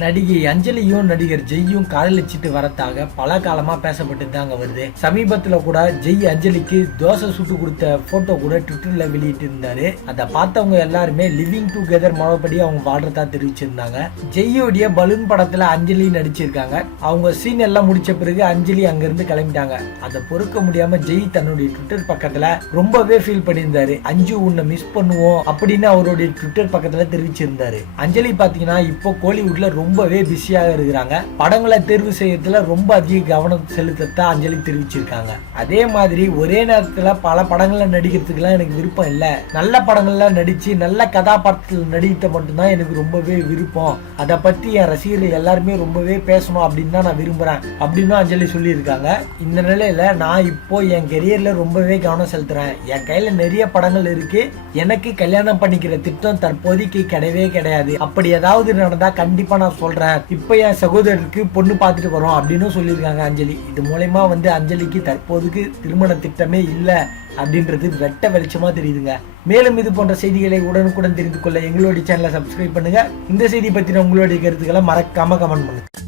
நடிகை அஞ்சலியும் நடிகர் ஜெய்யும் காதலிச்சிட்டு வரத்தாக பல காலமா பேசப்பட்டு தாங்க வருது. சமீபத்துல கூட ஜெய் அஞ்சலிக்கு தோசை சுட்டு கொடுத்த போட்டோ கூட ட்விட்டர்ல வெளியிட்டு இருந்தாரு அதை பார்த்தவங்க எல்லாருமே லிவிங் டுகெதர் முறைப்படி அவங்க வாழ்றதா தெரிவிச்சிருந்தாங்க. ஜெய்யோடைய பலூன் படத்துல அஞ்சலி நடிச்சிருக்காங்க. அவங்க சீன் எல்லாம் முடிச்ச பிறகு அஞ்சலி அங்கிருந்து கிளம்பிட்டாங்க. அதை பொறுக்க முடியாம ஜெய் தன்னுடைய ட்விட்டர் பக்கத்துல ரொம்பவே ஃபீல் பண்ணியிருந்தாரு. அஞ்சு உன்னை மிஸ் பண்ணுவோம் அப்படின்னு அவருடைய ட்விட்டர் பக்கத்துல தெரிவிச்சிருந்தாரு. அஞ்சலி பாத்தீங்கன்னா இப்போ கோலிவுட்ல ரொம்பவே பிஸியாக இருக்கிறாங்க. படங்களை தேர்வு செய்யறதுல ரொம்ப அதிக கவனம் செலுத்தத்தை அஞ்சலி தெரிவிச்சிருக்காங்க. அதே மாதிரி ஒரே நேரத்துல பல படங்களில் நடிக்கிறதுக்குலாம் எனக்கு விருப்பம் இல்ல. நல்ல படங்கள்ல நடிச்சு நல்ல கதாபாத்திரத்தில் நடித்த மட்டும்தான் எனக்கு ரொம்பவே விருப்பம். அதை பற்றி என் ரசிகர்கள் எல்லாருமே ரொம்பவே பேசணும் அப்படின்னு தான் நான் விரும்புறேன். அப்படின்னு அஞ்சலி சொல்லியிருக்காங்க. இந்த நிலையில நான் இப்போ என் கெரியரில் ரொம்பவே கவனம் செலுத்துறேன். என் கையில் நிறைய படங்கள் இருக்கு. எனக்கு கல்யாணம் பண்ணிக்கிற திட்டம் தற்போதைக்கு கிடையவே கிடையாது. அப்படி ஏதாவது நடந்தால் கண்டிப்பா நான் சொல்றேன். இப்போ என் சகோதரருக்கு பொண்ணு பார்த்துட்டு வரோம் அப்படின்னு சொல்லியிருக்காங்க அஞ்சலி. இது மூலயமா வந்து அஞ்சலிக்கு தற்போதுக்கு திருமண திட்டமே இல்லை அப்படின்றது வெட்ட வெளிச்சமா தெரியுதுங்க. மேலும் இது போன்ற செய்திகளை உடனுக்குடன் தெரிந்து கொள்ள எங்களுடைய சேனலை சப்ஸ்கிரைப் பண்ணுங்க. இந்த செய்தி பத்தின உங்களுடைய கருத்துக்களை மறக்காமல் கமெண்ட் பண்ணுங்க.